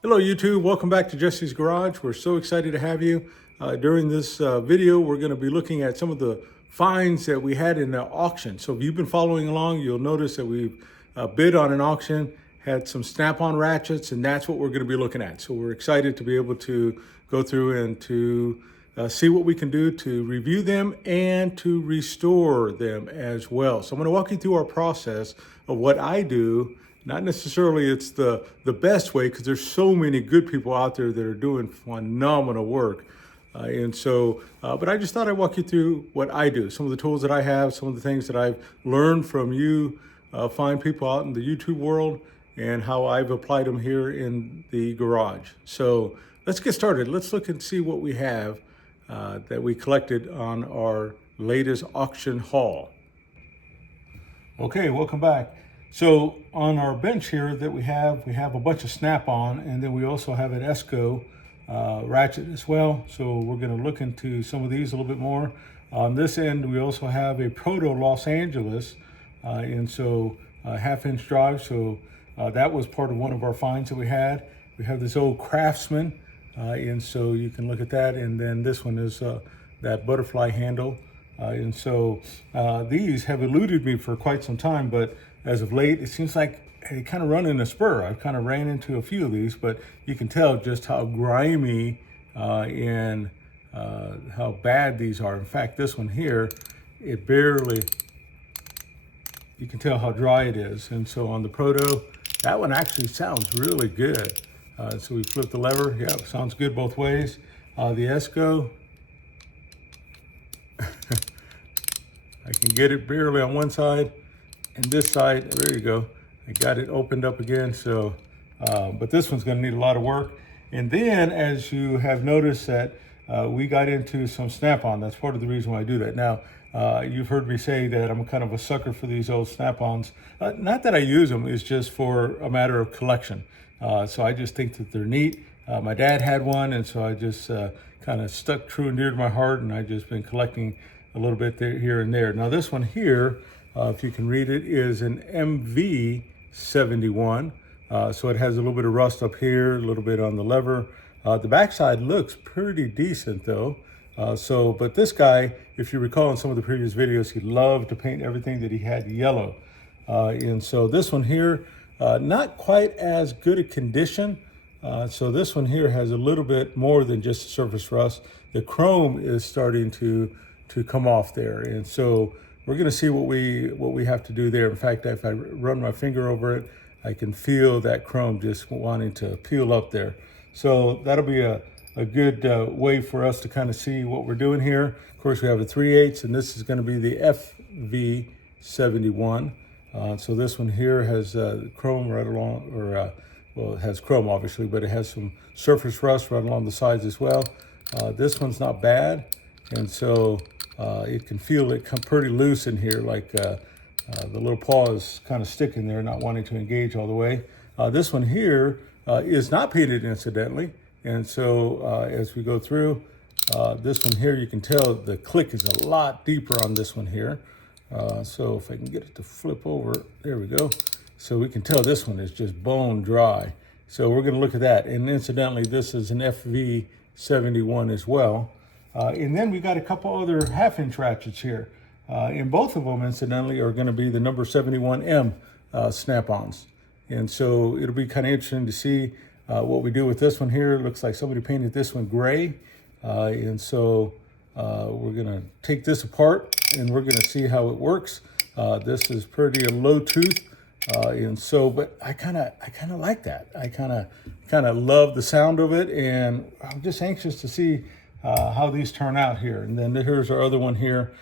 Hello YouTube, welcome back to Jesse's Garage. We're so excited to have you. During this video, we're going to be looking at some of the finds that we had in the auction. So if you've been following along, you'll notice that we've bid on an auction, had some snap-on ratchets, and that's what we're going to be looking at. So we're excited to be able to go through and to see what we can do to review them and to restore them as well. So I'm going to walk you through our process of what I do. Not necessarily it's the best way, because there's so many good people out there that are doing phenomenal work. But I just thought I'd walk you through what I do, some of the tools that I have, some of the things that I've learned from you fine people out in the YouTube world, and how I've applied them here in the garage. So let's get started. Let's look and see what we have that we collected on our latest auction haul. Okay, welcome back. So on our bench here that we have a bunch of snap-on, and then we also have an ESCO ratchet as well. So we're going to look into some of these a little bit more. On this end, we also have a Proto Los Angeles, and so half-inch drive. So that was part of one of our finds that we had. We have this old Craftsman, and so you can look at that. And then this one is that butterfly handle. These have eluded me for quite some time, but as of late, it seems like they kind of run in a spur. I've kind of ran into a few of these, but you can tell just how grimy and how bad these are. In fact, this one here, it barely, you can tell how dry it is. And so on the Proto, that one actually sounds really good. So we flip the lever. Yeah, sounds good both ways. The ESCO, I can get it barely on one side, and this side, there you go. I got it opened up again. So, but this one's going to need a lot of work. And then, as you have noticed, that we got into some snap-on. That's part of the reason why I do that. Now, you've heard me say that I'm kind of a sucker for these old snap-ons. Not that I use them, it's just for a matter of collection. So I just think that they're neat. My dad had one, and so I just kind of stuck true and dear to my heart, and I've just been collecting a little bit there, here and there. Now this one here, if you can read it, is an MV71. So it has a little bit of rust up here, a little bit on the lever. The backside looks pretty decent though. But this guy, if you recall in some of the previous videos, he loved to paint everything that he had yellow. And so this one here, not quite as good a condition. So this one here has a little bit more than just surface rust. The chrome is starting to come off there. And so we're going to see what we have to do there. In fact, if I run my finger over it, I can feel that chrome just wanting to peel up there. So that'll be a good way for us to kind of see what we're doing here. Of course, we have a 3/8, and this is going to be the FV71. So this one here has chrome right along, or well, it has chrome obviously, but it has some surface rust right along the sides as well. This one's not bad, and so you can feel it come pretty loose in here, like the little paw is kind of sticking there, not wanting to engage all the way. This one here is not painted, incidentally, and so as we go through this one here, you can tell the click is a lot deeper on this one here. So if I can get it to flip over, there we go. So we can tell this one is just bone dry. So we're going to look at that. And incidentally, this is an FV71 as well. And then we got a couple other half-inch ratchets here. And both of them, incidentally, are going to be the number 71M snap-ons. And so it'll be kind of interesting to see what we do with this one here. It looks like somebody painted this one gray. We're going to take this apart, and we're going to see how it works. This is pretty a low tooth. But I kind of like that. I kind of love the sound of it, and I'm just anxious to see how these turn out here. And then here's our other one here.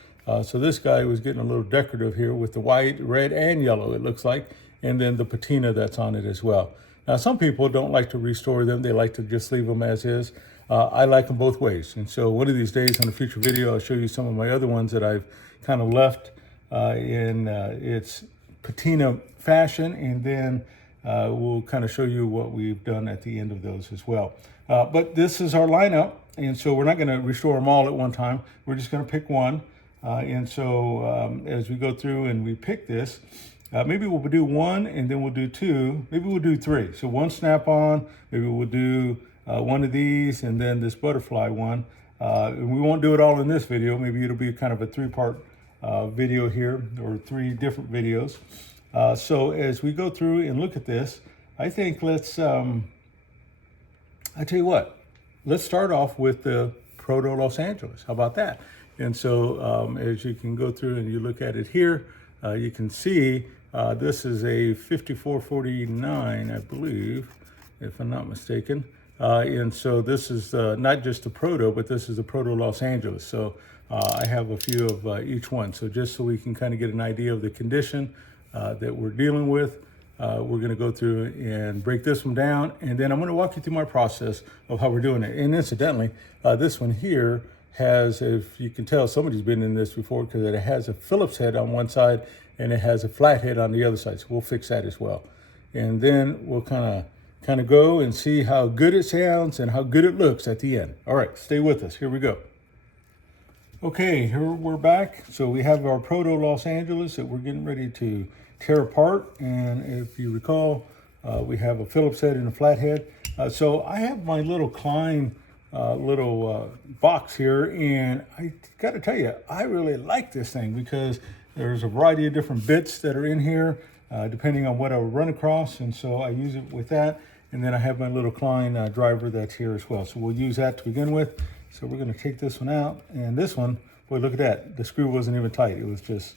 So this guy was getting a little decorative here with the white, red, and yellow, it looks like, and then the patina that's on it as well. Now, some people don't like to restore them. They like to just leave them as is. I like them both ways. And so one of these days on a future video, I'll show you some of my other ones that I've kind of left in its patina fashion, and then we'll kind of show you what we've done at the end of those as well. But this is our lineup, and so we're not going to restore them all at one time. We're just going to pick one. As we go through and we pick this, Maybe we'll do one and then we'll do two. Maybe we'll do three. So one snap-on, maybe we'll do one of these and then this butterfly one. And we won't do it all in this video. Maybe it'll be kind of a three-part video here, or three different videos. So as we go through and look at this, I think let's, I tell you what, let's start off with the Proto Los Angeles. How about that? And so as you can go through and you look at it here, you can see this is a 5449, I believe, if I'm not mistaken. And so this is not just the Proto, but this is the Proto Los Angeles. So I have a few of each one. So just so we can kind of get an idea of the condition that we're dealing with, we're going to go through and break this one down. And then I'm going to walk you through my process of how we're doing it. And incidentally, this one here has, if you can tell, somebody's been in this before, because it has a Phillips head on one side and it has a flat head on the other side. So we'll fix that as well. And then we'll kind of go and see how good it sounds and how good it looks at the end. All right, stay with us. Here we go. Okay, here we're back. So we have our Proto Los Angeles that we're getting ready to tear apart. And if you recall, we have a Phillips head and a flat head. So I have my little Klein box here, and I got to tell you, I really like this thing because there's a variety of different bits that are in here, depending on what I run across, and so I use it with that. And then I have my little Klein driver that's here as well, so we'll use that to begin with. So we're going to take this one out, and this one, boy, look at that. The screw wasn't even tight. It was just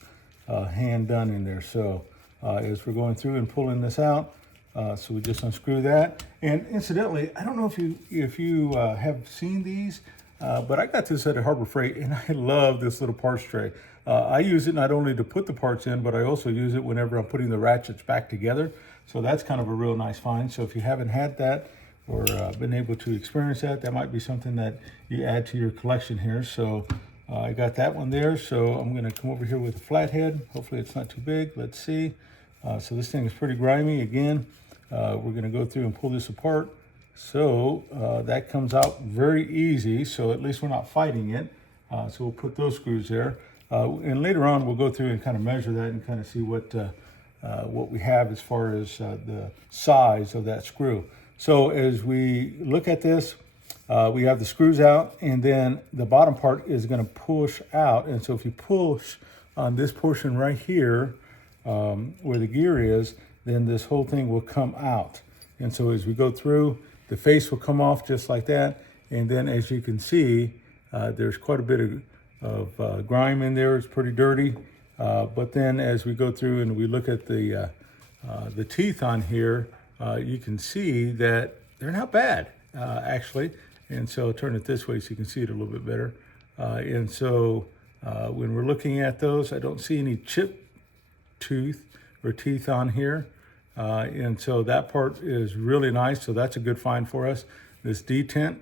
hand done in there. So as we're going through and pulling this out, so we just unscrew that. And incidentally, I don't know if you have seen these, but I got this at a Harbor Freight, and I love this little parts tray. I use it not only to put the parts in, but I also use it whenever I'm putting the ratchets back together. So that's kind of a real nice find. So if you haven't had that or been able to experience that, that might be something that you add to your collection here. So I got that one there. So I'm going to come over here with a flathead. Hopefully it's not too big. Let's see. So this thing is pretty grimy. Again, we're going to go through and pull this apart. So that comes out very easy. So at least we're not fighting it. So we'll put those screws there. And later on, we'll go through and kind of measure that and kind of see what we have as far as the size of that screw. So as we look at this, we have the screws out, and then the bottom part is going to push out. And so if you push on this portion right here, where the gear is, then this whole thing will come out. And so as we go through, the face will come off just like that. And then as you can see, there's quite a bit of grime in there. It's pretty dirty. But then as we go through and we look at the teeth on here, you can see that they're not bad, actually. And so I'll turn it this way so you can see it a little bit better. And so when we're looking at those, I don't see any chip tooth or teeth on here. And so that part is really nice. So that's a good find for us. This detent,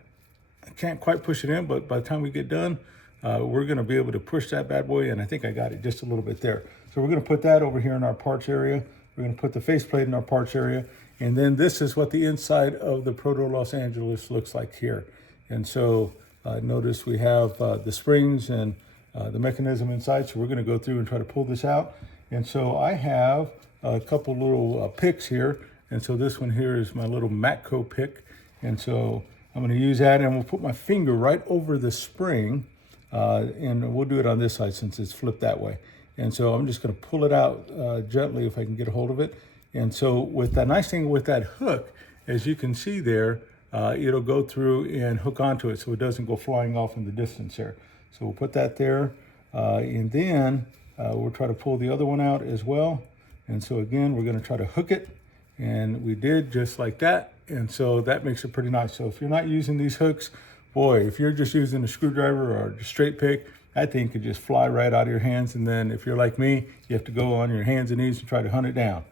I can't quite push it in, but by the time we get done, we're going to be able to push that bad boy, and I think I got it just a little bit there. So we're going to put that over here in our parts area. We're going to put the faceplate in our parts area, and then this is what the inside of the Proto Los Angeles looks like here. And so notice we have the springs and the mechanism inside, so we're going to go through and try to pull this out. And so I have a couple little picks here, and so this one here is my little Matco pick, and so I'm going to use that, and we'll put my finger right over the spring. And we'll do it on this side since it's flipped that way. And so I'm just going to pull it out gently if I can get a hold of it. And so with that nice thing with that hook, as you can see there, it'll go through and hook onto it so it doesn't go flying off in the distance there. So we'll put that there. And then we'll try to pull the other one out as well. And so again, we're going to try to hook it. And we did just like that. And so that makes it pretty nice. So if you're not using these hooks, boy, if you're just using a screwdriver or a straight pick, that thing could just fly right out of your hands. And then if you're like me, you have to go on your hands and knees and try to hunt it down.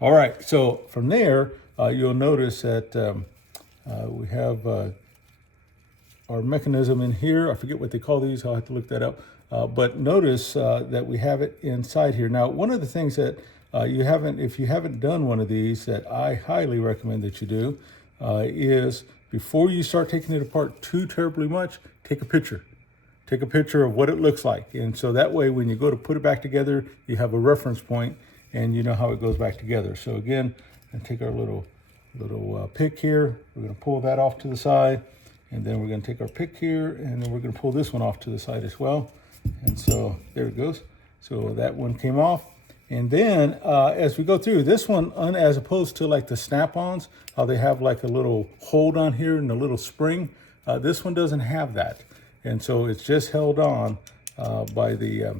All right, so from there, you'll notice that we have our mechanism in here. I forget what they call these. I'll have to look that up. But notice that we have it inside here. Now, one of the things that if you haven't done one of these, that I highly recommend that you do, is before you start taking it apart too terribly much, take a picture. Take a picture of what it looks like. And so that way, when you go to put it back together, you have a reference point. and you know how it goes back together. So again, and take our little pick here. We're going to pull that off to the side, and then we're going to take our pick here, and then we're going to pull this one off to the side as well. And so there it goes. So that one came off. And then as we go through this one, as opposed to like the snap-ons, how they have like a little hold on here and a little spring, this one doesn't have that. And so it's just held on by the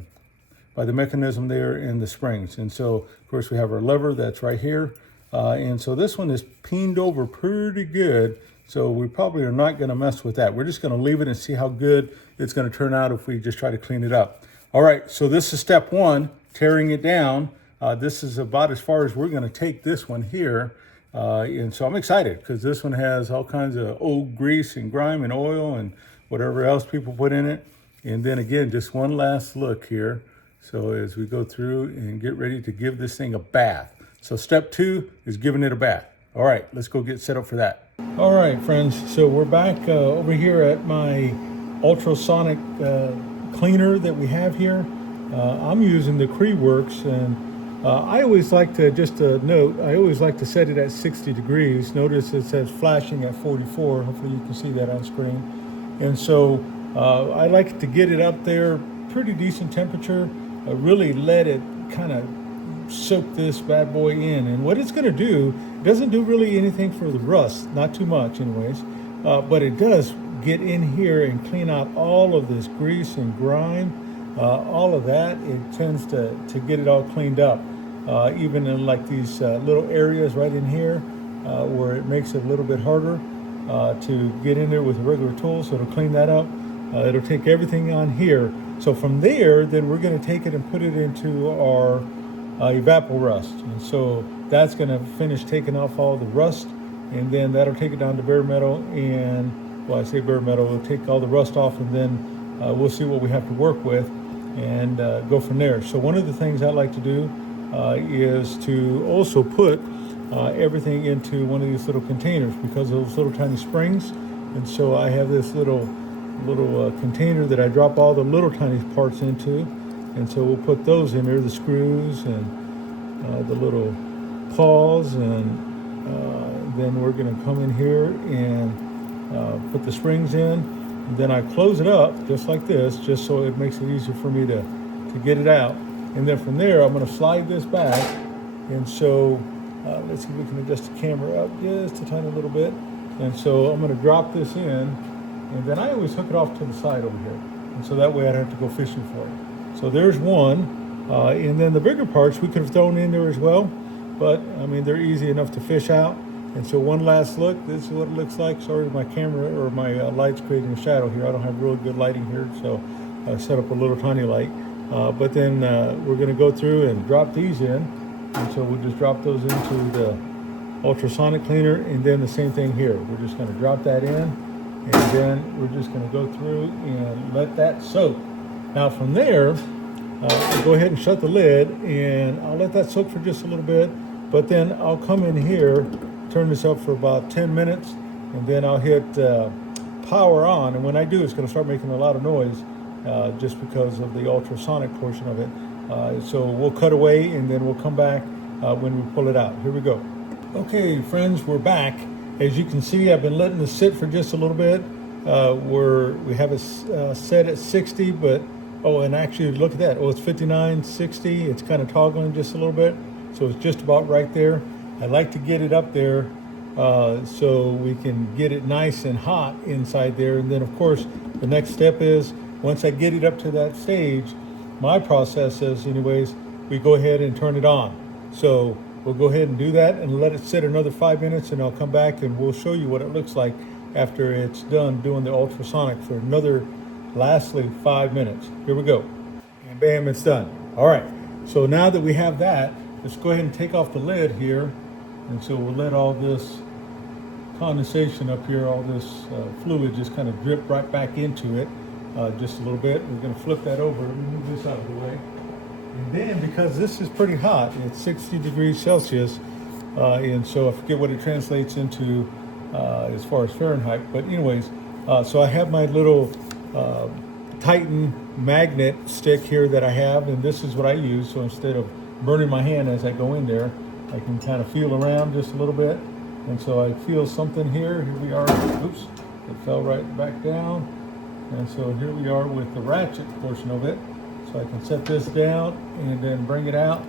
mechanism there in the springs. And so of course we have our lever that's right here. And so this one is peened over pretty good. So we probably are not going to mess with that. We're just going to leave it and see how good it's going to turn out if we just try to clean it up. All right, so this is step one, tearing it down. This is about as far as we're going to take this one here. And so I'm excited because this one has all kinds of old grease and grime and oil and whatever else people put in it. And then again, just one last look here. So as we go through and get ready to give this thing a bath. So step two is giving it a bath. All right, let's go get set up for that. All right, friends, so we're back over here at my ultrasonic cleaner that we have here. I'm using the Creeworks, and I always like to, just a note, I always like to set it at 60 degrees. Notice it says flashing at 44. Hopefully you can see that on screen. And so I like to get it up there, pretty decent temperature, really let it kind of soak this bad boy in. And what it's going to do, it doesn't do really anything for the rust, not too much anyways, but it does get in here and clean out all of this grease and grime, all of that. It tends to get it all cleaned up, even in like these little areas right in here where it makes it a little bit harder to get in there with a regular tool. So it'll clean that up. It'll take everything on here. So from there, then we're going to take it and put it into our Evapo-Rust. And so that's going to finish taking off all the rust, and then that'll take it down to bare metal. And well, I say bare metal, it'll take all the rust off, and then we'll see what we have to work with and go from there. So one of the things I like to do is to also put everything into one of these little containers because of those little tiny springs. And so I have this little container that I drop all the little tiny parts into. And so we'll put those in there, the screws and the little paws, and then we're going to come in here and put the springs in. And then I close it up just like this, just so it makes it easier for me to get it out. And then from there, I'm going to slide this back. And so let's see if we can adjust the camera up just a tiny little bit. And so I'm going to drop this in, and then I always hook it off to the side over here. And so that way I don't have to go fishing for it. So there's one. And then the bigger parts we could have thrown in there as well. But I mean, they're easy enough to fish out. And so one last look, this is what it looks like. Sorry, my camera or my light's creating a shadow here. I don't have really good lighting here, so I set up a little tiny light. But then we're going to go through and drop these in. And so we'll just drop those into the ultrasonic cleaner, and then the same thing here. We're just going to drop that in, and then we're just going to go through and let that soak. Now from there, we'll go ahead and shut the lid, and I'll let that soak for just a little bit. But then I'll come in here, turn this up for about 10 minutes, and then I'll hit power on. And when I do, it's going to start making a lot of noise just because of the ultrasonic portion of it. So we'll cut away, and then we'll come back when we pull it out. Here we go. Okay, friends, we're back. As you can see, I've been letting this sit for just a little bit. We have it set at 60, but and actually look at that. It's 59, 60. It's kind of toggling just a little bit, so it's just about right there. I like to get it up there so we can get it nice and hot inside there. And then, of course, the next step is once I get it up to that stage, my process is, anyways, we go ahead and turn it on. So we'll go ahead and do that and let it sit another 5 minutes, and I'll come back and we'll show you what it looks like after it's done doing the ultrasonic for another, lastly, 5 minutes. Here we go. And bam, it's done. All right. So now that we have that, let's go ahead and take off the lid here. And so we'll let all this condensation up here, all this fluid just kind of drip right back into it just a little bit. We're going to flip that over, move this out of the way. And then, because this is pretty hot, it's 60 degrees Celsius, and so I forget what it translates into as far as Fahrenheit. But anyways, so I have my little Titan magnet stick here that I have, and this is what I use. So instead of burning my hand as I go in there. I can kind of feel around just a little bit. And so I feel something here. Here we are. Oops, it fell right back down. And so here we are with the ratchet portion of it. So I can set this down and then bring it out.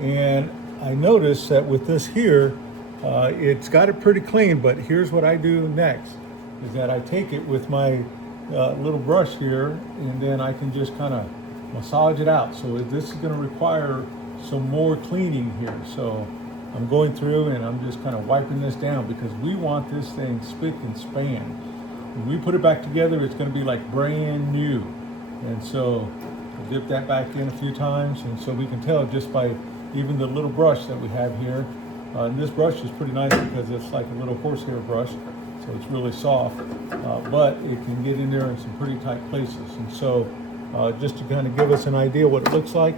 And I noticed that with this here, it's got it pretty clean, but here's what I do next, is that I take it with my little brush here, and then I can just kind of massage it out. So this is gonna require some more cleaning here. So I'm going through and I'm just kind of wiping this down because we want this thing spick and span. When we put it back together, it's gonna be like brand new. And so I'll dip that back in a few times, and so we can tell just by even the little brush that we have here. And this brush is pretty nice because it's like a little horsehair brush, so it's really soft, but it can get in there in some pretty tight places. And so just to kind of give us an idea what it looks like,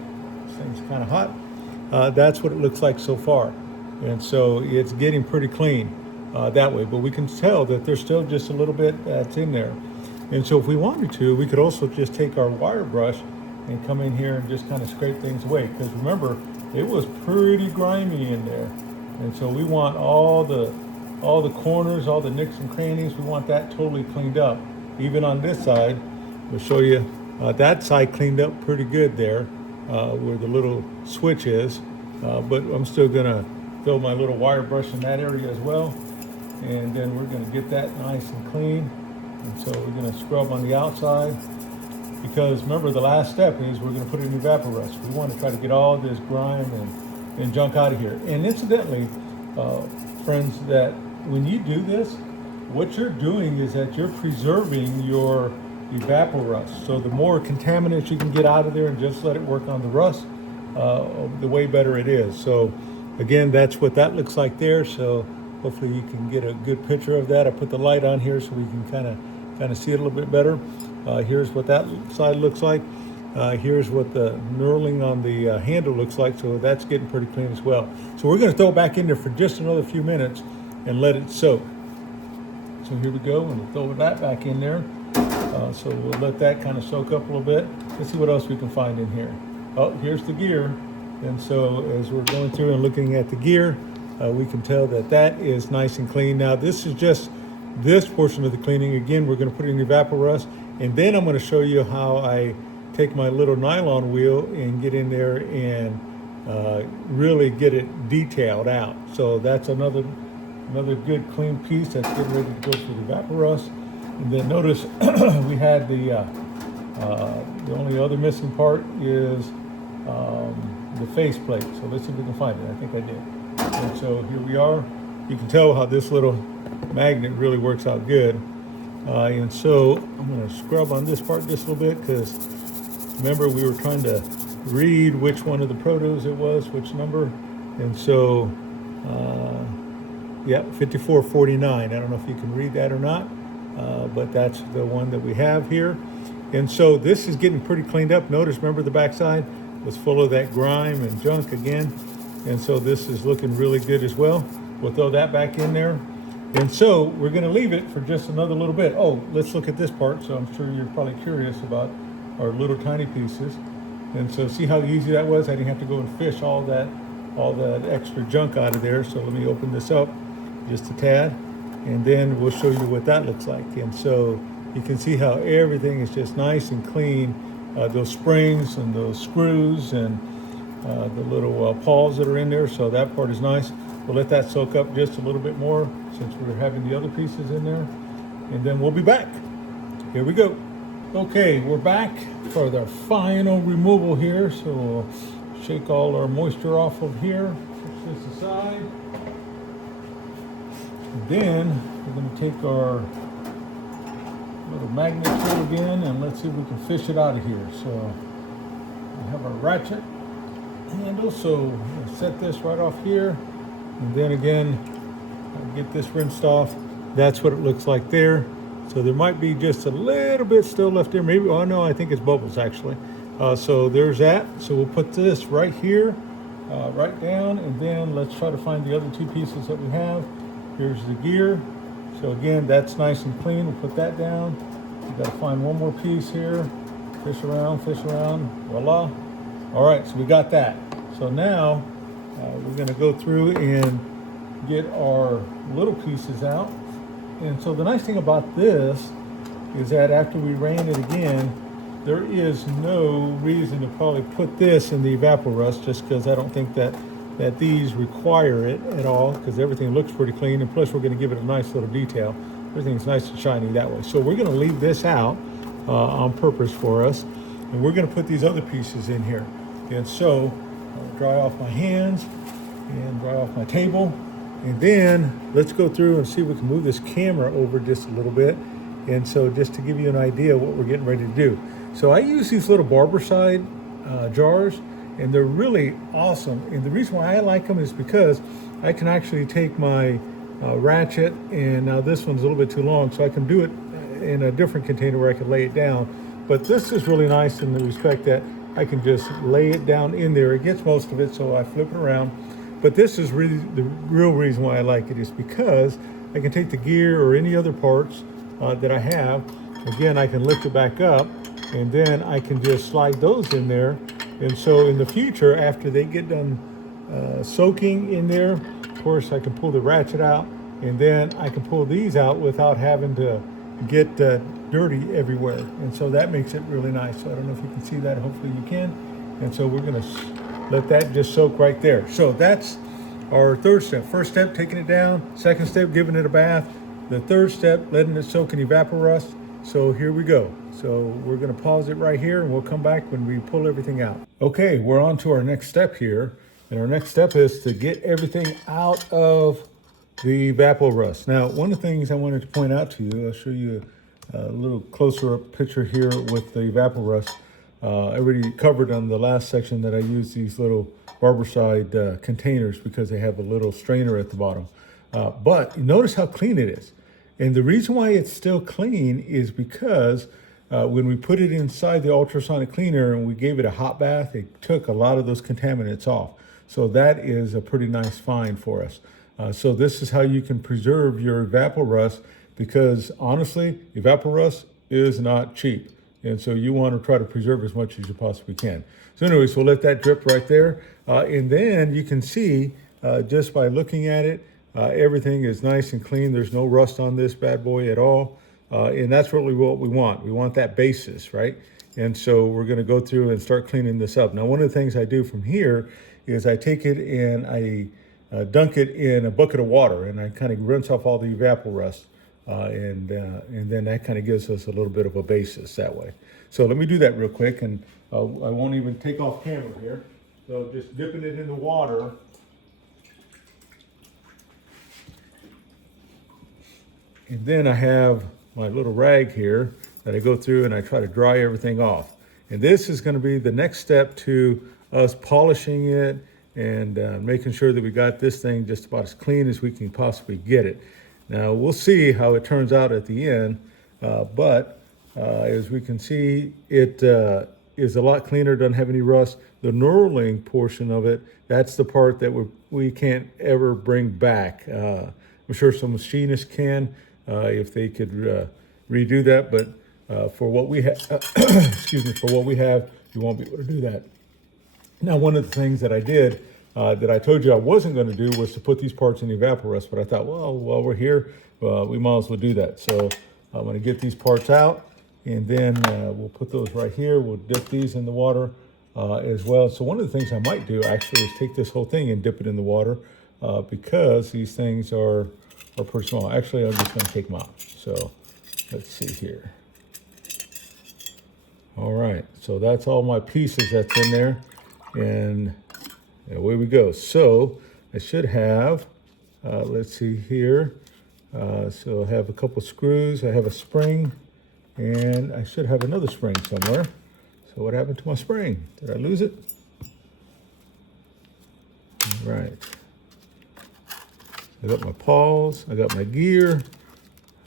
this thing's kind of hot, that's what it looks like so far. And so it's getting pretty clean that way, but we can tell that there's still just a little bit that's in there. And so if we wanted to, we could also just take our wire brush and come in here and just kind of scrape things away, because remember, it was pretty grimy in there. And so we want all the corners, all the nicks and crannies, we want that totally cleaned up. Even on this side, we'll show you that side cleaned up pretty good there, where the little switch is. But I'm still gonna throw my little wire brush in that area as well. And then we're gonna get that nice and clean. And so we're gonna scrub on the outside, because remember the last step is we're gonna put it in Evapo-Rust. We want to try to get all this grime and junk out of here. And incidentally, friends, that when you do this, what you're doing is that you're preserving your Evapo-Rust. So the more contaminants you can get out of there and just let it work on the rust, the way better it is. So again, that's what that looks like there. So hopefully you can get a good picture of that. I put the light on here so we can kind of see it a little bit better. Here's what that side looks like. Here's what the knurling on the handle looks like. So that's getting pretty clean as well. So we're going to throw it back in there for just another few minutes and let it soak. So here we go, and we'll throw that back in there. So we'll let that kind of soak up a little bit. Let's see what else we can find in here. Oh, here's the gear. And so as we're going through and looking at the gear, we can tell that that is nice and clean. Now this is just this portion of the cleaning. Again, we're going to put it in Evapo-Rust, and then I'm going to show you how I take my little nylon wheel and get in there and really get it detailed out. So that's another good clean piece that's getting ready to go through the Evapo-Rust. And then notice we had the only other missing part is the face plate. So let's see if we can find it. I think I did. And so here we are. You can tell how this little magnet really works out good. And so I'm going to scrub on this part just a little bit, because remember we were trying to read which one of the protos it was, which number. And so, yeah, 5449. I don't know if you can read that or not, but that's the one that we have here. And so this is getting pretty cleaned up. Notice, remember the backside was full of that grime and junk again. And so this is looking really good as well. We'll throw that back in there. And so we're going to leave it for just another little bit. Oh, let's look at this part. So I'm sure you're probably curious about our little tiny pieces. And so see how easy that was? I didn't have to go and fish all that extra junk out of there. So let me open this up just a tad, and then we'll show you what that looks like. And so you can see how everything is just nice and clean. Those springs and those screws and the little pawls that are in there. So that part is nice. We'll let that soak up just a little bit more since we're having the other pieces in there. And then we'll be back. Here we go. Okay, we're back for the final removal here. So we'll shake all our moisture off of here. Push this aside. And then we're going to take our little magnet tool again, and let's see if we can fish it out of here. So we have our ratchet handle, so we'll set this right off here, and then again I'll get this rinsed off. That's what it looks like there. So there might be just a little bit still left there, maybe. Oh no, I think it's bubbles actually. So there's that. So we'll put this right here, right down, and then let's try to find the other two pieces that we have. Here's the gear. So again, that's nice and clean. We'll put that down. We've got to find one more piece here. Fish around, voila. All right, so we got that. So now we're going to go through and get our little pieces out. And so the nice thing about this is that after we ran it again, there is no reason to probably put this in the Evapo-Rust, just because I don't think that these require it at all, because everything looks pretty clean, and plus we're going to give it a nice little detail. Everything's nice and shiny that way. So we're going to leave this out on purpose for us, and we're going to put these other pieces in here. And so I'll dry off my hands and dry off my table, and then let's go through and see if we can move this camera over just a little bit. And so just to give you an idea of what we're getting ready to do. So I use these little Barberside jars, and they're really awesome. And the reason why I like them is because I can actually take my Ratchet, and now this one's a little bit too long, so I can do it in a different container where I can lay it down. But this is really nice in the respect that I can just lay it down in there. It gets most of it, so I flip it around. But this is really the real reason why I like it, is because I can take the gear or any other parts that I have. Again, I can lift it back up, and then I can just slide those in there. And so in the future, after they get done soaking in there, of course, I can pull the Ratchet out, and then I can pull these out without having to get dirty everywhere. And so that makes it really nice. So I don't know if you can see that. Hopefully you can. And so we're going to let that just soak right there. So that's our third step. First step, taking it down. Second step, giving it a bath. The third step, letting it soak in Evapo-Rust. So here we go. So we're going to pause it right here, and we'll come back when we pull everything out. Okay, we're on to our next step here. And our next step is to get everything out of the Evapo-Rust. Now, one of the things I wanted to point out to you, I'll show you a little closer up picture here with the Evapo-Rust. I already covered on the last section that I use these little Barberside containers because they have a little strainer at the bottom. But notice how clean it is. And the reason why it's still clean is because when we put it inside the ultrasonic cleaner and we gave it a hot bath, it took a lot of those contaminants off. So that is a pretty nice find for us. So this is how you can preserve your Evapo-Rust, because honestly, Evapo-Rust is not cheap. And so you want to try to preserve as much as you possibly can. So anyways, we'll let that drip right there. And then you can see just by looking at it, everything is nice and clean. There's no rust on this bad boy at all. And that's really what we want. We want that basis, right? And so we're going to go through and start cleaning this up. Now, one of the things I do from here is I take it and I dunk it in a bucket of water, and I kind of rinse off all the Evapo-Rust. And then that kind of gives us a little bit of a basis that way. So let me do that real quick, and I won't even take off camera here. So just dipping it in the water. And then I have my little rag here that I go through and I try to dry everything off. And this is going to be the next step to us polishing it and making sure that we got this thing just about as clean as we can possibly get it. Now, we'll see how it turns out at the end, but as we can see, it is a lot cleaner, doesn't have any rust. The knurling portion of it, that's the part that we can't ever bring back. I'm sure some machinists can if they could redo that, but for what we have, excuse me, for what we have, you won't be able to do that. Now, one of the things that I did that I told you I wasn't going to do was to put these parts in Evapo-Rust, but I thought, well, while we're here, we might as well do that. So I'm going to get these parts out, and then we'll put those right here. We'll dip these in the water as well. So one of the things I might do actually is take this whole thing and dip it in the water because these things are pretty small. Actually, I'm just going to take them out. So let's see here. All right, so that's all my pieces that's in there, and away we go. So I should have, let's see here. So I have a couple screws, I have a spring, and I should have another spring somewhere. So what happened to my spring? Did I lose it? All right. I got my paws, I got my gear,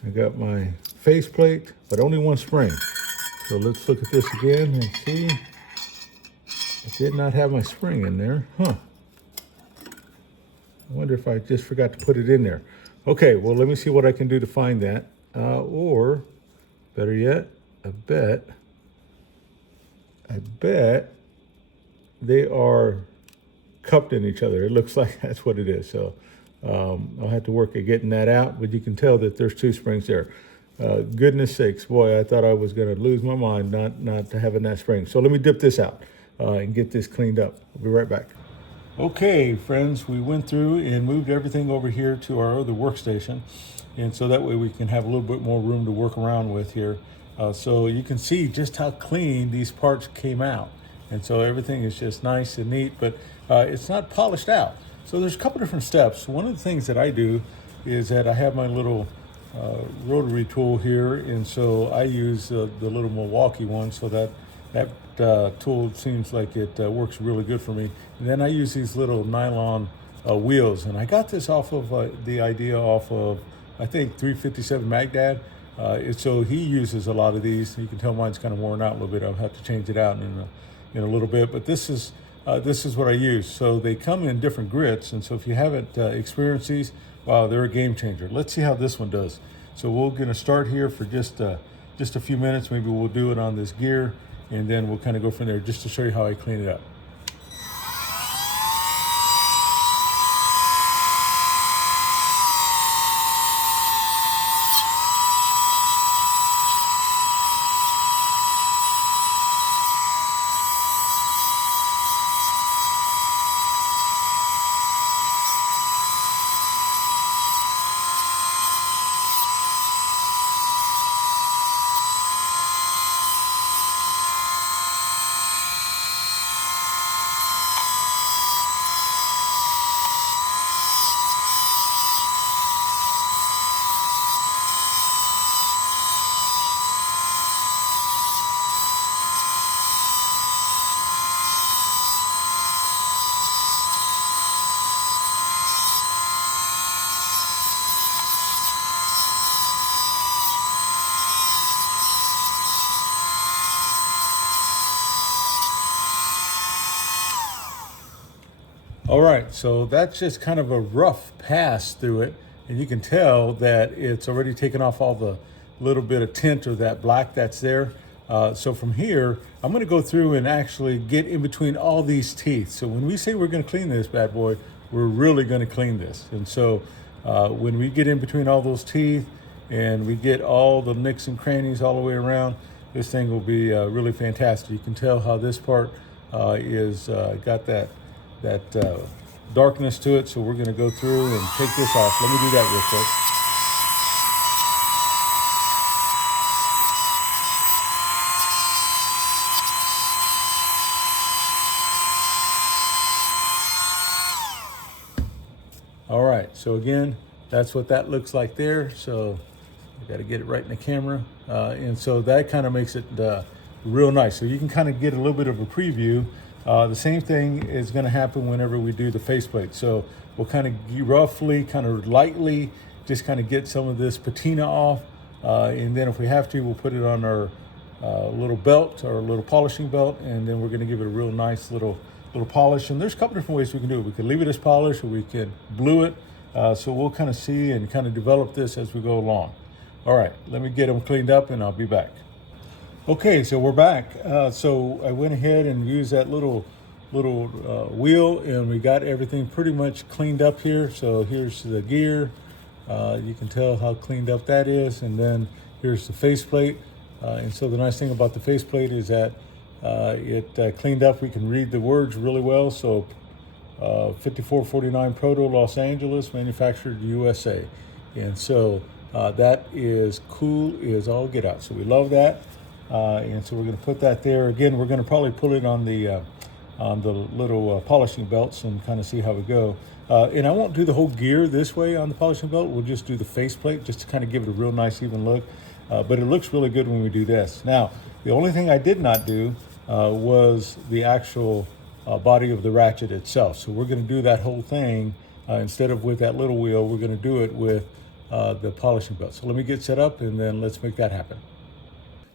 I got my faceplate, but only one spring. So let's look at this again and see. I did not have my spring in there. Huh. I wonder if I just forgot to put it in there. Okay, well, let me see what I can do to find that. Or, better yet, I bet they are cupped in each other. It looks like that's what it is. So I'll have to work at getting that out, but you can tell that there's 2 springs there. Goodness sakes, boy, I thought I was going to lose my mind not having that spring. So let me dip this out and get this cleaned up. I'll be right back. Okay, friends, we went through and moved everything over here to our other workstation. And so that way we can have a little bit more room to work around with here. So you can see just how clean these parts came out. And so everything is just nice and neat, but it's not polished out. So there's a couple different steps. One of the things that I do is that I have my little rotary tool here, and so I use the little Milwaukee one, so that tool seems like it works really good for me. And then I use these little nylon wheels, and I got this off of the idea off of, I think, 357 Magdad. So he uses a lot of these. You can tell mine's kind of worn out a little bit. I'll have to change it out in a little bit, but this is what I use. So they come in different grits, and so if you haven't experienced these, wow, they're a game changer. Let's see how this one does. So we're gonna start here for just a few minutes. Maybe we'll do it on this gear, and then we'll kind of go from there just to show you how I clean it up. All right, so that's just kind of a rough pass through it, and you can tell that it's already taken off all the little bit of tint or that black that's there. So from here, I'm gonna go through and actually get in between all these teeth. So when we say we're gonna clean this bad boy, we're really gonna clean this. And so when we get in between all those teeth and we get all the nicks and crannies all the way around, this thing will be really fantastic. You can tell how this part is got that darkness to it, so we're going to go through and take this off. Let me do that real quick. All right, so again, that's what that looks like there. So I got to get it right in the camera, and so that kind of makes it real nice. So you can kind of get a little bit of a preview. The same thing is going to happen whenever we do the faceplate. So we'll kind of roughly, kind of lightly, just kind of get some of this patina off. And then if we have to, we'll put it on our little belt, our little polishing belt, and then we're going to give it a real nice little polish. And there's a couple different ways we can do it. We can leave it as polish, or we can blue it. So we'll kind of see and kind of develop this as we go along. All right, let me get them cleaned up and I'll be back. Okay, so we're back. So I went ahead and used that little wheel, and we got everything pretty much cleaned up here. So here's the gear. You can tell how cleaned up that is. And then here's the faceplate. And so the nice thing about the faceplate is that it cleaned up. We can read the words really well. So 5449 Proto, Los Angeles, manufactured USA. And so that is cool as all get out. So we love that. And so we're going to put that there. Again, we're going to probably pull it on the little polishing belts and kind of see how we go. And I won't do the whole gear this way on the polishing belt. We'll just do the faceplate just to kind of give it a real nice even look. But it looks really good when we do this. Now, the only thing I did not do was the actual body of the ratchet itself. So we're going to do that whole thing instead of with that little wheel. We're going to do it with the polishing belt. So let me get set up and then let's make that happen.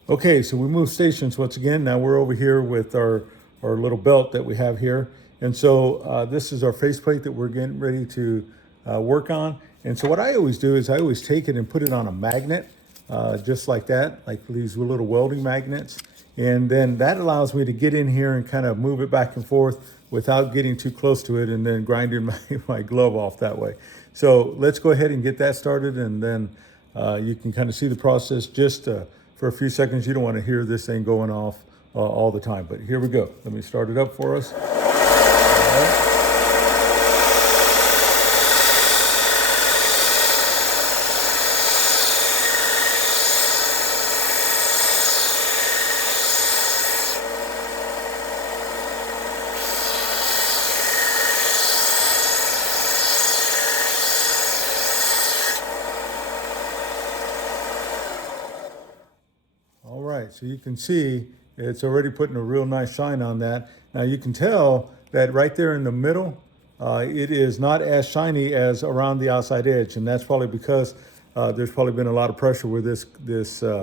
Okay, so we moved stations once again. Now we're over here with our little belt that we have here. And so this is our faceplate that we're getting ready to work on. And so what I always do is I always take it and put it on a magnet, just like that, like these little welding magnets. And then that allows me to get in here and kind of move it back and forth without getting too close to it and then grinding my glove off that way. So let's go ahead and get that started, and then you can kind of see the process just for a few seconds. You don't want to hear this thing going off all the time, but here we go. Let me start it up for us. All right. All right, so you can see it's already putting a real nice shine on that. Now you can tell that right there in the middle, it is not as shiny as around the outside edge, and that's probably because there's probably been a lot of pressure where this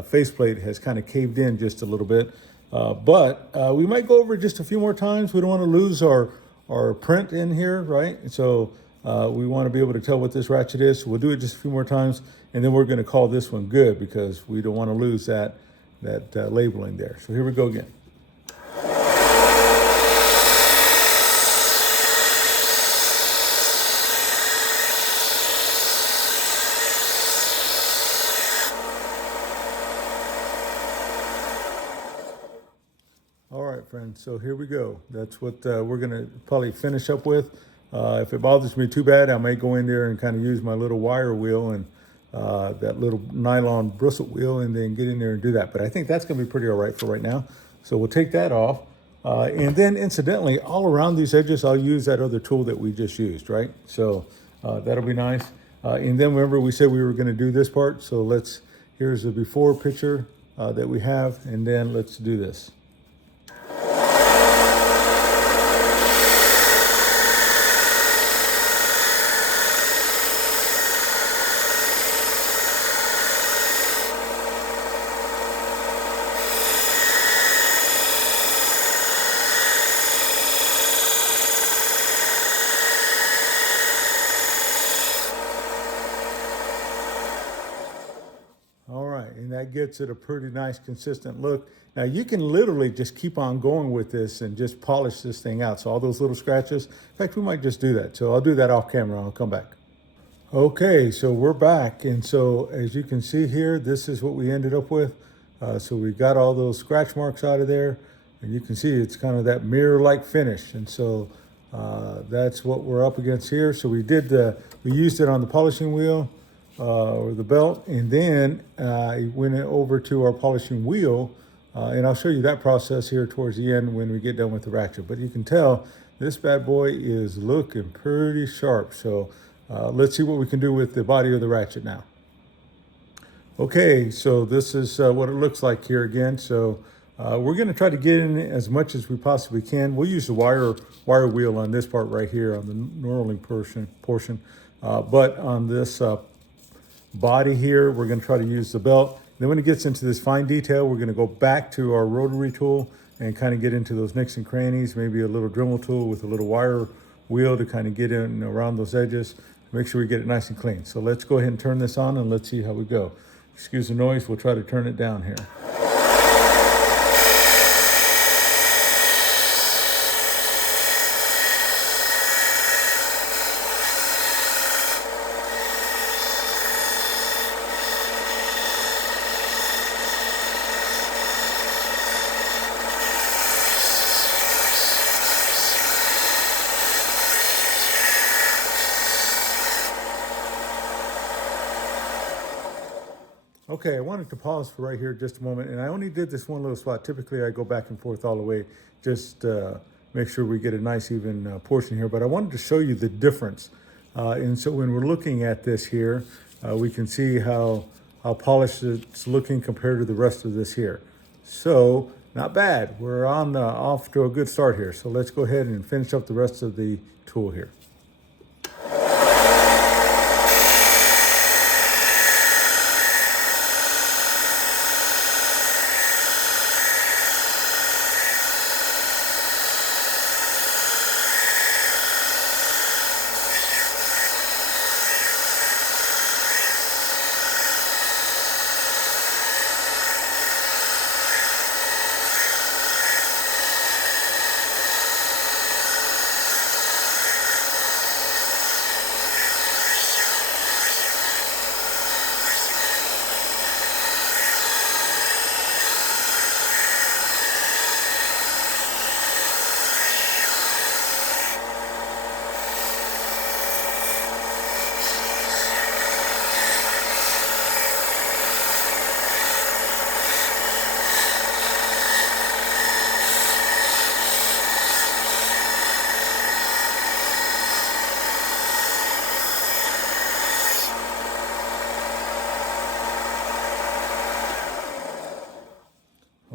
faceplate has kind of caved in just a little bit. But we might go over it just a few more times. We don't want to lose our print in here, right? So we want to be able to tell what this ratchet is. So we'll do it just a few more times, and then we're going to call this one good because we don't want to lose that labeling there. So here we go again. All right, friends, so here we go. That's what we're gonna probably finish up with. If it bothers me too bad, I may go in there and kind of use my little wire wheel and that little nylon bristle wheel, and then get in there and do that. But I think that's gonna be pretty all right for right now. So we'll take that off. And then incidentally, all around these edges, I'll use that other tool that we just used, right? So that'll be nice. And then remember we said we were gonna do this part. So here's the before picture that we have, and then let's do this. All right, and that gets it a pretty nice consistent look. Now you can literally just keep on going with this and just polish this thing out. So all those little scratches, in fact, we might just do that. So I'll do that off camera, I'll come back. Okay, so we're back. And so as you can see here, this is what we ended up with. So we got all those scratch marks out of there, and you can see it's kind of that mirror-like finish. And so that's what we're up against here. So we used it on the polishing wheel, or the belt, and then I went over to our polishing wheel, and I'll show you that process here towards the end when we get done with the ratchet. But you can tell this bad boy is looking pretty sharp. So let's see what we can do with the body of the ratchet now. Okay, so this is what it looks like here again. So we're going to try to get in as much as we possibly can. We'll use the wire wheel on this part right here on the knurling portion. But on this body here, we're going to try to use the belt. Then when it gets into this fine detail, we're going to go back to our rotary tool and kind of get into those nicks and crannies, maybe a little Dremel tool with a little wire wheel to kind of get in around those edges. Make sure we get it nice and clean. So let's go ahead and turn this on and let's see how we go. Excuse the noise, we'll try to turn it down here. Okay, I wanted to pause for right here just a moment, and I only did this one little spot. Typically, I go back and forth all the way, just make sure we get a nice even portion here. But I wanted to show you the difference. And so when we're looking at this here, we can see how polished it's looking compared to the rest of this here. So not bad. We're off to a good start here. So let's go ahead and finish up the rest of the tool here.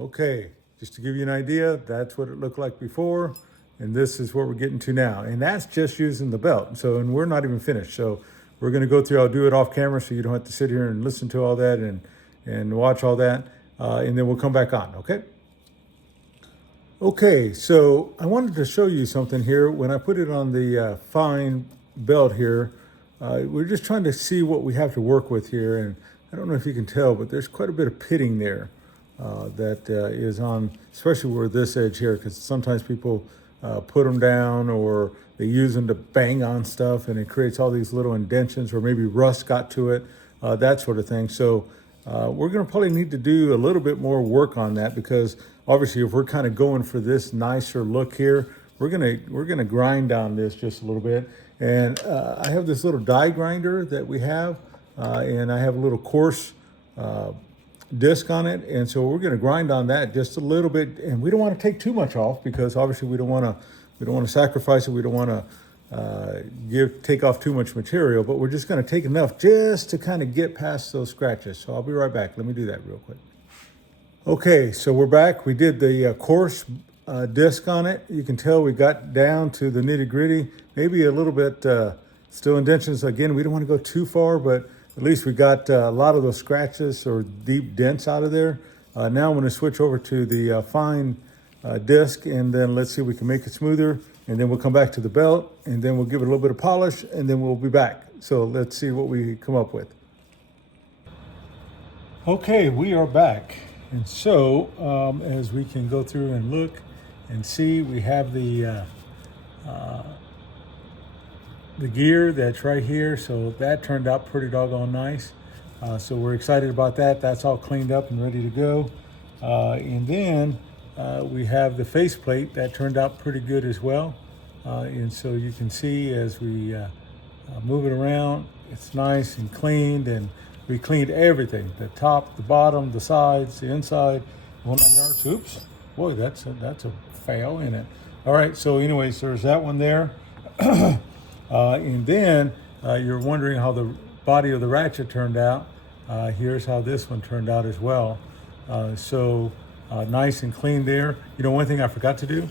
Okay, just to give you an idea, that's what it looked like before, and this is what we're getting to now. And that's just using the belt. So, and we're not even finished. So we're gonna go through, I'll do it off camera so you don't have to sit here and listen to all that and watch all that. And then we'll come back on, okay? Okay, so I wanted to show you something here. When I put it on the fine belt here, we're just trying to see what we have to work with here. And I don't know if you can tell, but there's quite a bit of pitting there that is on, especially where this edge here, because sometimes people put them down or they use them to bang on stuff and it creates all these little indentions, or maybe rust got to it, that sort of thing. So we're gonna probably need to do a little bit more work on that, because obviously if we're kind of going for this nicer look here, we're gonna grind on this just a little bit. And I have this little die grinder that we have, and I have a little coarse disc on it, and so we're gonna grind on that just a little bit. And we don't want to take too much off, because obviously we don't want to sacrifice it. We don't want to take off too much material, but we're just going to take enough just to kind of get past those scratches. So I'll be right back. Let me do that real quick. Okay, so we're back. We did the coarse disc on it. You can tell we got down to the nitty gritty, maybe a little bit still indentions. Again, we don't want to go too far, but at least we got a lot of those scratches or deep dents out of there. Now I'm going to switch over to the fine disc, and then let's see if we can make it smoother, and then we'll come back to the belt, and then we'll give it a little bit of polish, and then we'll be back. So let's see what we come up with. Okay, we are back. And so as we can go through and look and see, we have the gear that's right here. So that turned out pretty doggone nice. So we're excited about that. That's all cleaned up and ready to go. And then we have the faceplate that turned out pretty good as well. And so you can see as we move it around, it's nice and cleaned, and we cleaned everything: the top, the bottom, the sides, the inside, 1 9 yards. Oops, boy, that's a fail in it. All right, so anyways, there's that one there. And then you're wondering how the body of the Ratchet turned out. Here's how this one turned out as well. Nice and clean there. You know, one thing I forgot to do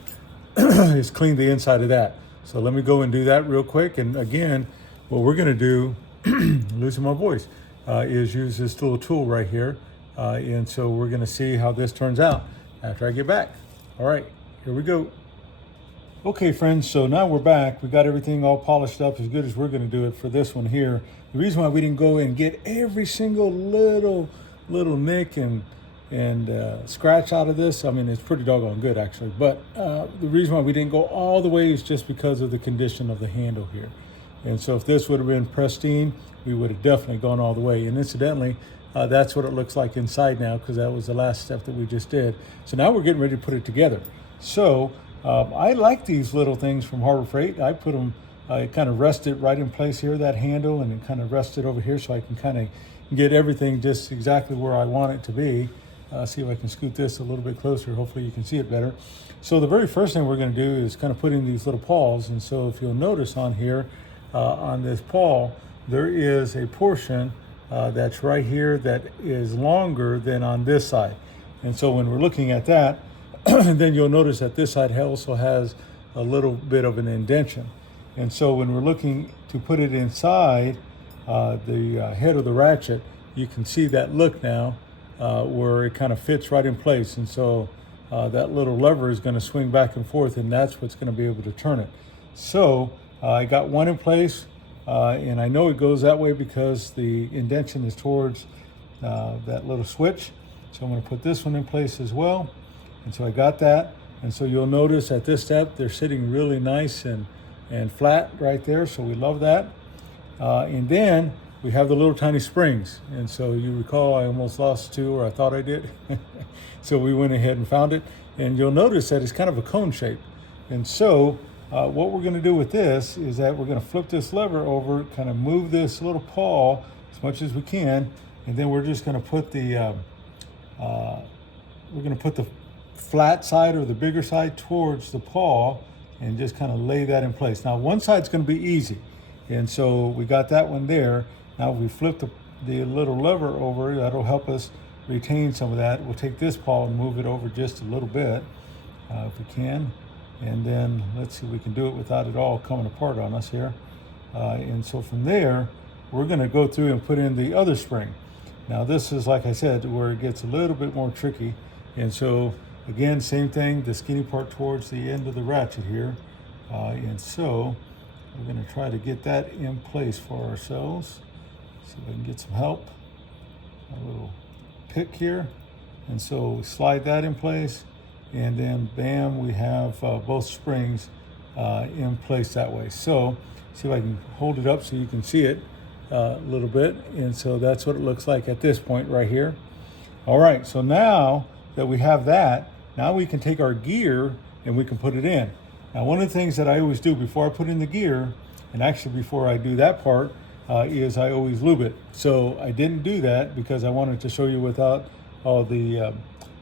is clean the inside of that. So let me go and do that real quick. And again, what we're gonna do, losing my voice, is use this little tool right here. And so we're gonna see how this turns out after I get back. All right, here we go. Okay, friends, so now we're back. We got everything all polished up as good as we're gonna do it for this one here. The reason why we didn't go and get every single little nick and scratch out of this, I mean, it's pretty doggone good actually, but the reason why we didn't go all the way is just because of the condition of the handle here. And so if this would have been pristine, we would have definitely gone all the way. And incidentally, that's what it looks like inside now, because that was the last step that we just did. So now we're getting ready to put it together. So I like these little things from Harbor Freight. I put them, I kind of rest it right in place here, that handle, and it kind of rest it over here so I can kind of get everything just exactly where I want it to be. See if I can scoot this a little bit closer. Hopefully you can see it better. So the very first thing we're going to do is kind of put in these little pawls. And so if you'll notice on here, on this pawl, there is a portion that's right here that is longer than on this side. And so when we're looking at that, then you'll notice that this side also has a little bit of an indentation. And so when we're looking to put it inside the head of the Ratchet, you can see that look now, where it kind of fits right in place. And so that little lever is going to swing back and forth, and that's what's going to be able to turn it. So I got one in place, and I know it goes that way because the indentation is towards that little switch. So I'm going to put this one in place as well. And so I got that. And so you'll notice at this step, they're sitting really nice and flat right there. So we love that. And then we have the little tiny springs. And so you recall I almost lost two, or I thought I did. So we went ahead and found it. And you'll notice that it's kind of a cone shape. And so what we're gonna do with this is that we're gonna flip this lever over, kind of move this little pawl as much as we can. And then we're just gonna put the, flat side or the bigger side towards the pawl and just kind of lay that in place. Now one side's gonna be easy. And so we got that one there. Now if we flip the little lever over, that'll help us retain some of that. We'll take this pawl and move it over just a little bit if we can. And then let's see if we can do it without it all coming apart on us here. And so from there, we're going to go through and put in the other spring. Now this is, like I said, where it gets a little bit more tricky. And so again, same thing, the skinny part towards the end of the ratchet here. And so we're going to try to get that in place for ourselves. See if I can get some help. A little pick here. And so we slide that in place. And then bam, we have both springs in place that way. So see if I can hold it up so you can see it a little bit. And so that's what it looks like at this point right here. All right, so now that we have that, now we can take our gear and we can put it in. Now, one of the things that I always do before I put in the gear, and actually before I do that part, is I always lube it. So I didn't do that because I wanted to show you without all the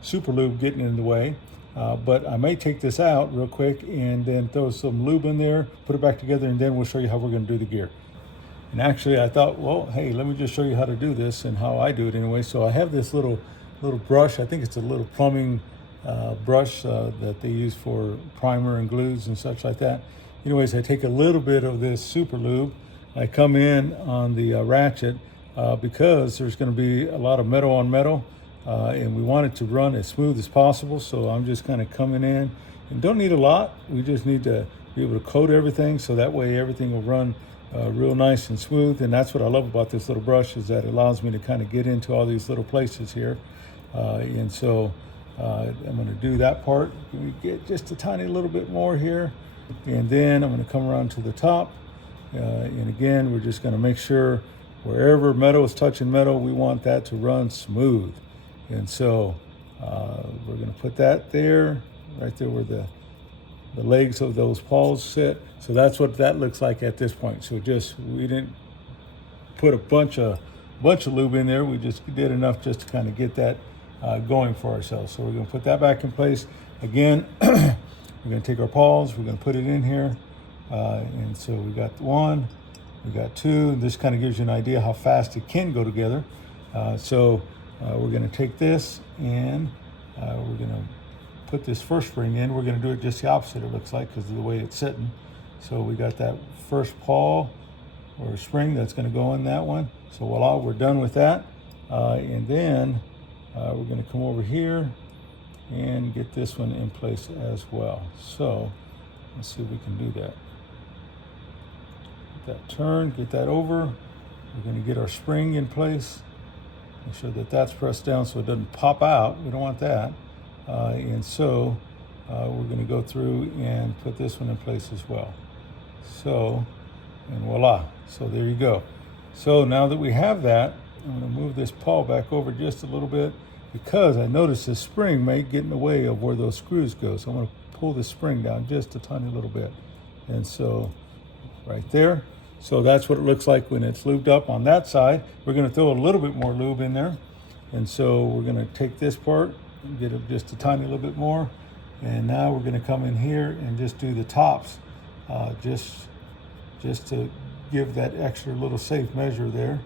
super lube getting in the way. But I may take this out real quick and then throw some lube in there, put it back together, and then we'll show you how we're going to do the gear. And actually I thought, well, hey, let me just show you how to do this and how I do it anyway. So I have this little brush. I think it's a little plumbing brush that they use for primer and glues and such like that. Anyways, I take a little bit of this super lube. I come in on the ratchet because there's going to be a lot of metal on metal. And we want it to run as smooth as possible. So I'm just kind of coming in, and don't need a lot. We just need to be able to coat everything so that way everything will run real nice and smooth. And that's what I love about this little brush, is that it allows me to kind of get into all these little places here. And so I'm going to do that part. We get just a tiny little bit more here. And then I'm going to come around to the top. And again, we're just going to make sure wherever metal is touching metal, we want that to run smooth. And so we're going to put that there, right there where the legs of those pawls sit. So that's what that looks like at this point. So we didn't put a bunch of lube in there. We just did enough just to kind of get that going for ourselves. So we're going to put that back in place. Again, we're going to take our pawls, we're going to put it in here. And so we got one, we got two, and this kind of gives you an idea how fast it can go together. We're going to take this and we're going to put this first spring in. We're going to do it just the opposite, it looks like, because of the way it's sitting. So we got that first pawl or spring that's going to go in that one. So voila, we're done with that. And then we're going to come over here and get this one in place as well. So let's see if we can do that. Get that turned, get that over. We're going to get our spring in place. Make sure that that's pressed down so it doesn't pop out. We don't want that. And so we're going to go through and put this one in place as well. So, and voila. So there you go. So now that we have that, I'm going to move this pawl back over just a little bit because I noticed this spring may get in the way of where those screws go. So I'm going to pull the spring down just a tiny little bit. And so right there. So that's what it looks like when it's lubed up on that side. We're going to throw a little bit more lube in there. And so we're going to take this part and get it just a tiny little bit more. And now we're going to come in here and just do the tops, just to give that extra little safe measure there.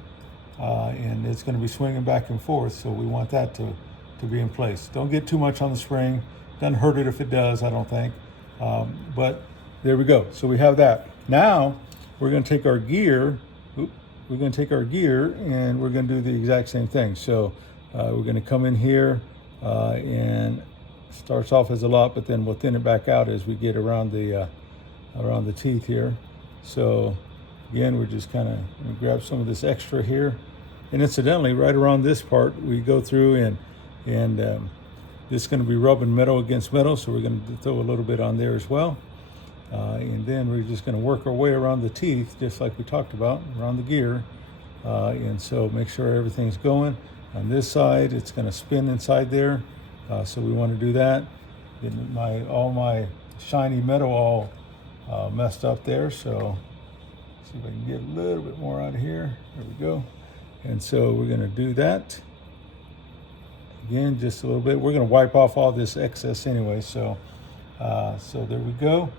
And it's going to be swinging back and forth, so we want that to be in place. Don't get too much on the spring. Doesn't hurt it if it does, I don't think. But there we go. So we have that. Now we're going to take our gear. And we're going to do the exact same thing. So we're going to come in here and starts off as a lot, but then we'll thin it back out as we get around the teeth here. So again, we're just kind of grab some of this extra here. And incidentally, right around this part, we go through and this is going to be rubbing metal against metal, so we're going to throw a little bit on there as well. And then we're just going to work our way around the teeth, just like we talked about, around the gear. And so make sure everything's going. On this side, it's going to spin inside there. So we want to do that. Getting all my shiny metal all messed up there. So see if I can get a little bit more out of here. There we go. And so we're going to do that. Again, just a little bit. We're going to wipe off all this excess anyway. So there we go.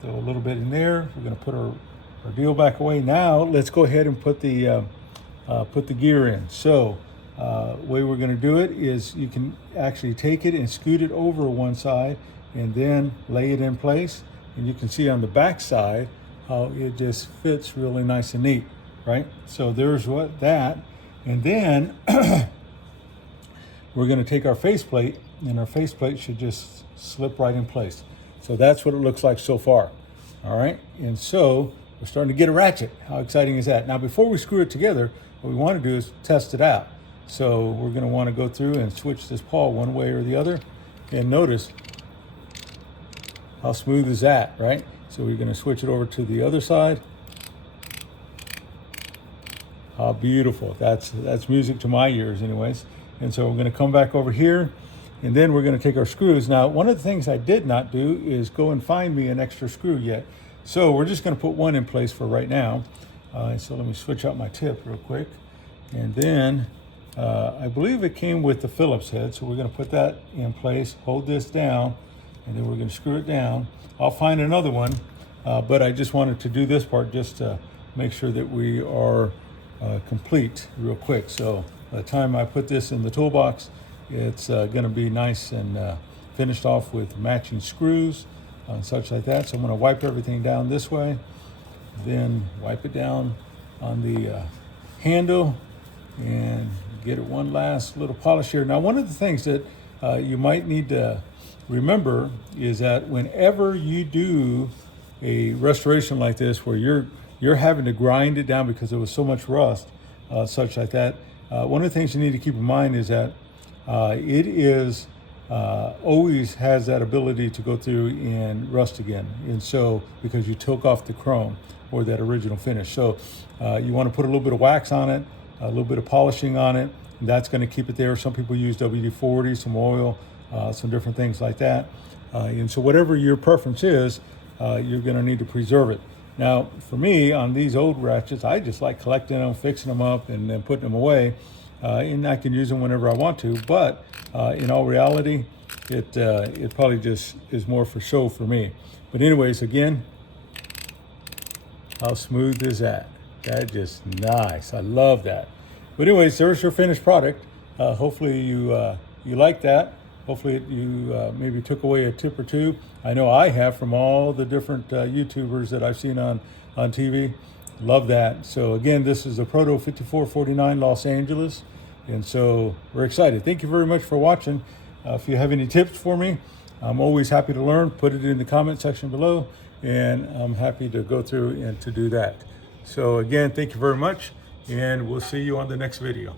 Throw a little bit in there. We're going to put our deal back away. Now let's go ahead and put the gear in. So way we're going to do it is you can actually take it and scoot it over one side and then lay it in place. And you can see on the back side how it just fits really nice and neat, right? So there's that. And then we're going to take our faceplate, and our faceplate should just slip right in place. So that's what it looks like so far. All right, and so we're starting to get a ratchet. How exciting is that? Now, before we screw it together, what we want to do is test it out. So we're going to want to go through and switch this pawl one way or the other. And notice how smooth is that, right? So we're going to switch it over to the other side. How beautiful. That's music to my ears anyways. And so we're going to come back over here, and then we're going to take our screws. Now, one of the things I did not do is go and find me an extra screw yet. So we're just going to put one in place for right now. So let me switch out my tip real quick. And then I believe it came with the Phillips head. So we're going to put that in place, hold this down, and then we're going to screw it down. I'll find another one, but I just wanted to do this part just to make sure that we are complete real quick. So by the time I put this in the toolbox, it's going to be nice and finished off with matching screws and such like that. So I'm going to wipe everything down this way, then wipe it down on the handle and get it one last little polish here. Now, one of the things that you might need to remember is that whenever you do a restoration like this, where you're having to grind it down because there was so much rust, such like that, one of the things you need to keep in mind is that it is always has that ability to go through and rust again. And so, because you took off the chrome or that original finish. So you want to put a little bit of wax on it, a little bit of polishing on it, and that's going to keep it there. Some people use WD-40, some oil, some different things like that. And so whatever your preference is, you're going to need to preserve it. Now, for me, on these old ratchets, I just like collecting them, fixing them up, and then putting them away. And I can use them whenever I want to. But in all reality, it probably just is more for show for me. But anyways, again, how smooth is that? That just nice. I love that. But anyways, there's your finished product. Hopefully you like that. Hopefully you maybe took away a tip or two. I know I have from all the different YouTubers that I've seen on TV. Love that. So again, this is the Proto 5449 Los Angeles. And so we're excited. Thank you very much for watching. If you have any tips for me, I'm always happy to learn. Put it in the comment section below, and I'm happy to go through and to do that. So again, thank you very much, and we'll see you on the next video.